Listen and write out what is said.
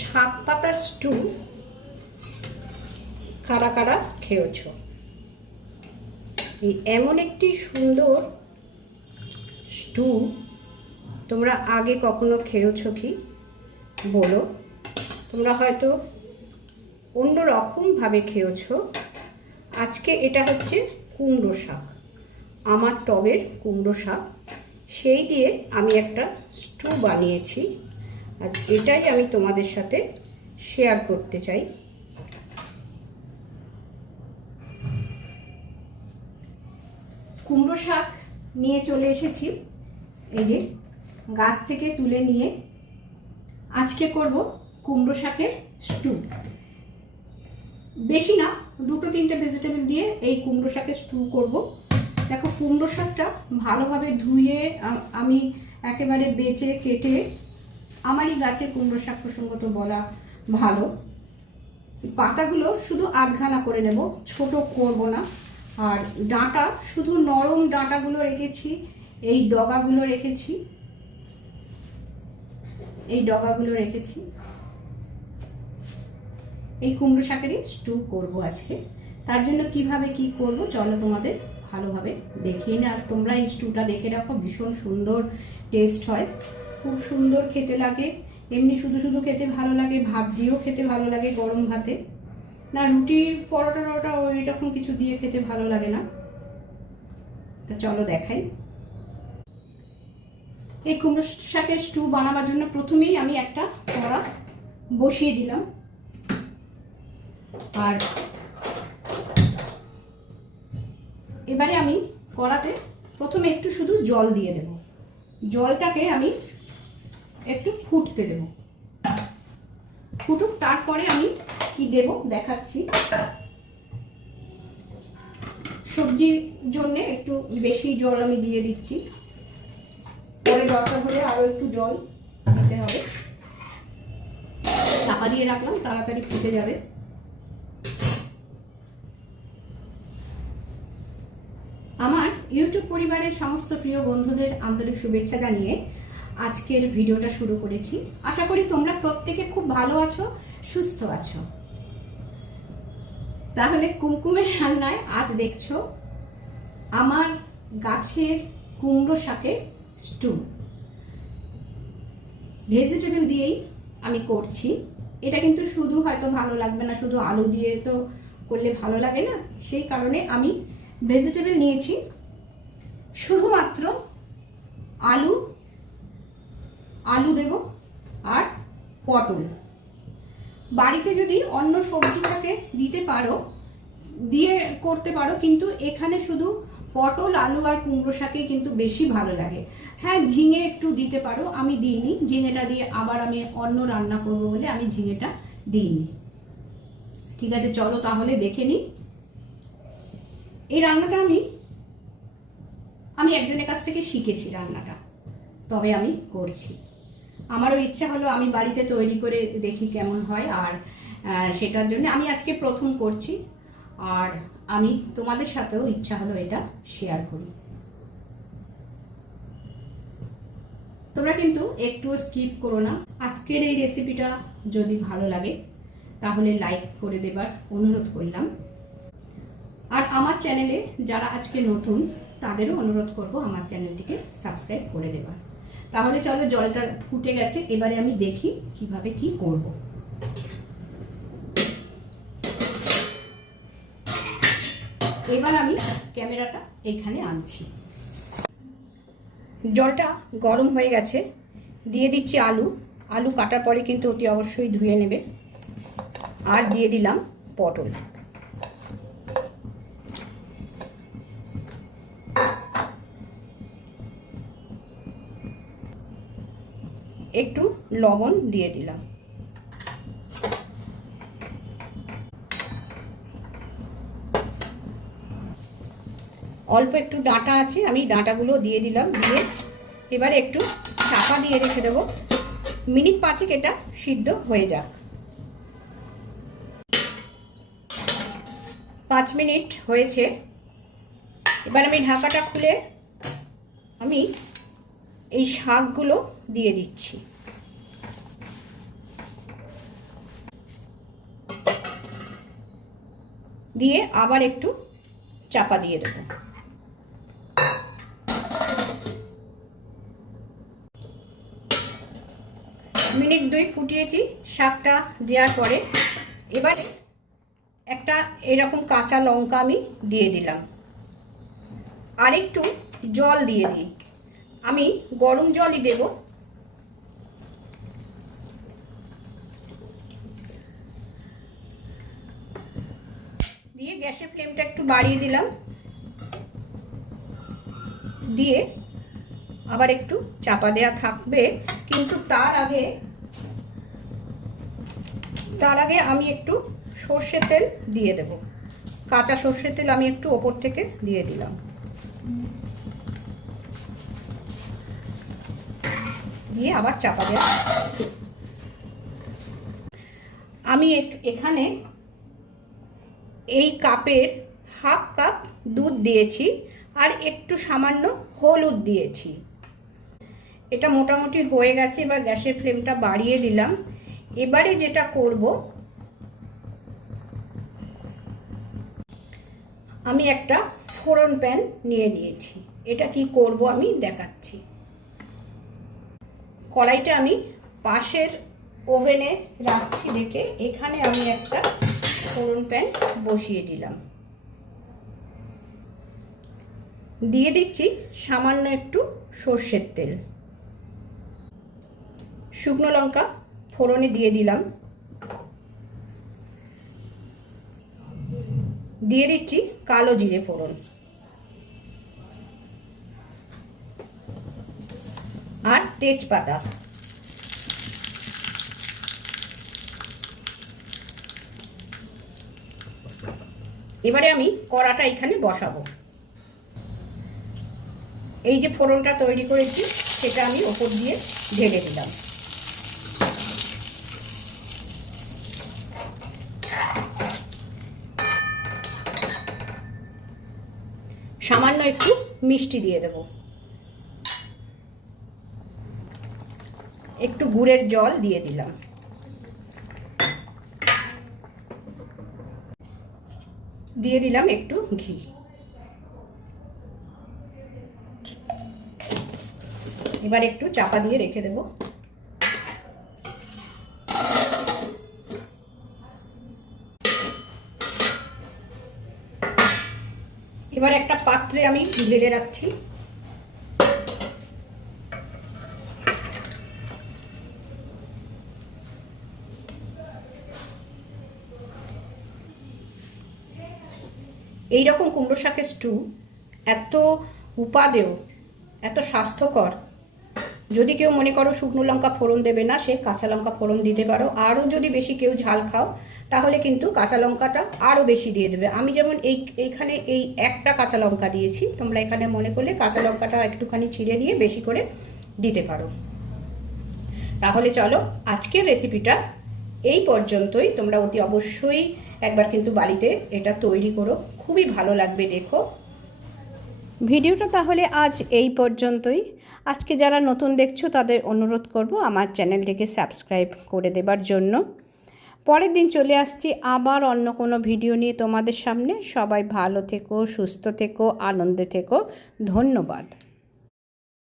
শাক পাতার স্টু কারা কারা খেয়েছ? এই এমন একটি সুন্দর স্টু তোমরা আগে কখনো খেয়েছো কি বলো? তোমরা হয়তো অন্য রকমভাবে খেয়েছো। আজকে এটা হচ্ছে কুমড়ো শাক, আমার টবের কুমড়ো শাক, সেই দিয়ে আমি একটা স্টু বানিয়েছি। আর এটাই আমি তোমাদের সাথে শেয়ার করতে চাই। কুমড়ো শাক নিয়ে চলে এসেছি, এই যে গাছ থেকে তুলে নিয়ে আজকে করব কুমড়ো শাকের স্টু। বেশি না, 2-3টে ভেজিটেবল দিয়ে এই কুমড়ো শাকের স্টু করব। দেখো, কুমড়ো শাকটা ভালোভাবে ধুয়ে আমি একেবারে বেচে কেটে, আমারই গাছের কুমড়ো শাক প্রসঙ্গত বলা ভালো, পাতাগুলো শুধু আধখানা করে নেব, ছোট করব না। আর ডাঁটা শুধু নরম ডাঁটাগুলো রেখেছি, এই ডগাগুলো রেখেছি, এই ডগাগুলো রেখেছি। এই কুমড়ো শাকেরই স্টু করব আজকে। তার জন্য কিভাবে কি করব চলো তোমাদের ভালোভাবে দেখিয়ে নে। আর তোমরা এই স্টুটা দেখে রাখো, ভীষণ সুন্দর টেস্ট হয়, খুব সুন্দর খেতে লাগে। এমনি শুধু শুধু খেতে ভালো লাগে, ভাত দিয়েও খেতে ভালো লাগে, গরম ভাতে না, রুটি পরোটা ওই রকম কিছু দিয়ে খেতে ভালো লাগে না। তা চলো দেখাই। এই কুমড়ো শাকের স্টু বানাবার জন্য প্রথমেই আমি একটা কড়া বসিয়ে দিলাম। আর এবারে আমি কড়াতে প্রথমে একটু শুধু জল দিয়ে দেব। জলটাকে আমি একটু ফুটতে দেব, ফুটুক, তারপরে আমি কি দেব দেখাচ্ছি। সবজির জন্য একটু বেশি জল আমি দিয়ে দিচ্ছি, পরে দরকার হলে আরো একটু জল দিতে হবে। চাপা দিয়ে রাখলাম, তাড়াতাড়ি ফুটে যাবে। আমার ইউটিউব পরিবারের সমস্ত প্রিয় বন্ধুদের আন্তরিক শুভেচ্ছা জানিয়ে আজকের ভিডিওটা শুরু করেছি। আশা করি তোমরা প্রত্যেকে খুব ভালো আছো, সুস্থ আছো। তাহলে কুমকুমের রান্নায় আজ দেখছো আমার গাছের কুমড়ো শাকের স্টু। ভেজিটেবল দিয়েই আমি করছি। এটা কিন্তু শুধু হয়তো ভালো লাগবে না, শুধু আলু দিয়ে তো করলে ভালো লাগে না, সেই কারণে আমি ভেজিটেবল নিয়েছি। শুধুমাত্র আলু দেব আর পটল। বাড়িতে যদি অন্য সবজি থাকে দিতে পারো, দিয়ে করতে পারো, কিন্তু এখানে শুধু পটল, আলু আর কুমড়ো শাকে কিন্তু বেশি ভালো লাগে। হ্যাঁ, ঝিঙে একটু দিতে পারো, আমি দিইনি। ঝিঙেটা দিয়ে আবার আমি অন্য রান্না করবো বলে আমি ঝিঙেটা দিইনি। ঠিক আছে, চলো তাহলে দেখে নিই। এই রান্নাটা আমি একজনের কাছ থেকে শিখেছি রান্নাটা, তবে আমি করছি। আমারও ইচ্ছা হলো আমি বাড়িতে তৈরি করে দেখি কেমন হয়, আর সেটার জন্য আমি আজকে প্রথম করছি। আর আমি তোমাদের সাথেও ইচ্ছা হলো এটা শেয়ার করি। তোমরা কিন্তু একটুও স্কিপ করো না। আজকের এই রেসিপিটা যদি ভালো লাগে তাহলে লাইক করে দেবার অনুরোধ করলাম। আর আমার চ্যানেলে যারা আজকে নতুন তাদেরও অনুরোধ করব আমার চ্যানেলটিকে সাবস্ক্রাইব করে দেবার। তাহলে চলো, জলটা ফুটে গেছে, এবারে আমি দেখি কিভাবে কি করব। এবার আমি ক্যামেরাটা এখানে আনছি। জলটা গরম হয়ে গেছে, দিয়ে দিচ্ছি আলু কাটার পরে কিন্তু ওটি অবশ্যই ধুয়ে নেবে। আর দিয়ে দিলাম পটল। একটু লবণ দিয়ে দিলাম। অল্প একটু ডাঁটা আছে, আমি ডাঁটাগুলো দিয়ে দিলাম। দিয়ে এবারে একটু চাপা দিয়ে রেখে দেবো, মিনিট 5 এটা সিদ্ধ হয়ে যাক। 5 মিনিট হয়েছে। এবার আমি ঢাকাটা খুলে আমি এই শাকগুলো দিয়ে দিচ্ছি। দিয়ে আবার একটু চাপা দিয়ে দেবো। মিনিট 2 ফুটিয়েছি শাকটা দেওয়ার পরে। এবারে একটা এরকম কাঁচা লঙ্কা আমি দিয়ে দিলাম, আর একটু জল দিয়ে দিই। আমি গরম জলই দেব। দিয়ে গ্যাসের ফ্লেমটা একটু বাড়িয়ে দিলাম, দিয়ে আবার একটু চাপা দেওয়া থাকবে। কিন্তু তার আগে আমি একটু সর্ষের তেল দিয়ে দেব। কাঁচা সর্ষের তেল আমি একটু ওপর থেকে দিয়ে দিলাম। দিয়ে আবার চাপা দেওয়া। আমি এখানে এই কাপের হাফ কাপ দুধ দিয়েছি আর একটু সামান্য হলুদ দিয়েছি। এটা মোটামুটি হয়ে গেছে। এবার গ্যাসের ফ্লেমটা বাড়িয়ে দিলাম। এবারে যেটা করব, আমি একটা ফোড়ন প্যান নিয়ে নিয়েছি। এটা কি করব আমি দেখাচ্ছি। কড়াইটা আমি পাশের ওভেনে রাখছি রেখে এখানে আমি একটা ফোড়ন প্যান বসিয়ে দিলাম। দিয়ে দিচ্ছি সামান্য একটু সর্ষের তেল। শুকনো লঙ্কা ফোড়নে দিয়ে দিলাম। দিয়ে দিচ্ছি কালো জিরে ফোড়ন আর তেজপাতা। এবারে আমি কড়াটা এখানে বসাবো। এই যে ফোড়নটা তৈরি করেছি সেটা আমি ওপর দিয়ে ঢেলে দিলাম। সামান্য একটু মিষ্টি দিয়ে দেব, একটু গুড়ের জল দিয়ে দিলাম। দিয়ে দিলাম একটু ঘি। এবার একটু চাপা দিয়ে রেখে দেব। এবার একটা পাত্রে আমি ঢেলে রাখছি। এই রকম কুমড়ো শাকের স্টু এত উপাদেয়, এত স্বাস্থ্যকর। যদি কেউ মনে করো শুকনো লঙ্কা ফোড়ন দেবে না, সে কাঁচা লঙ্কা ফোড়ন দিতে পারো। আরও যদি বেশি কেউ ঝাল খাও তাহলে কিন্তু কাঁচা লঙ্কাটা আরও বেশি দিয়ে দেবে। আমি যেমন এইখানে এই একটা কাঁচা লঙ্কা দিয়েছি, তোমরা এখানে মনে করলে কাঁচা লঙ্কাটা একটুখানি ছিঁড়ে দিয়ে বেশি করে দিতে পারো। তাহলে চলো আজকের রেসিপিটা এই পর্যন্তই। তোমরা অতি অবশ্যই একবার কিন্তু বাড়িতে এটা তৈরি করো, খুবই ভালো লাগবে। দেখো ভিডিওটা তাহলে আজ এই পর্যন্তই। আজকে যারা নতুন দেখছো তাদের অনুরোধ করব আমার চ্যানেলটিকে সাবস্ক্রাইব করে দেবার জন্য। পরের দিন চলে আসছি আবার অন্য কোনো ভিডিও নিয়ে তোমাদের সামনে। সবাই ভালো থেকো, সুস্থ থেকো, আনন্দে থেকো। ধন্যবাদ।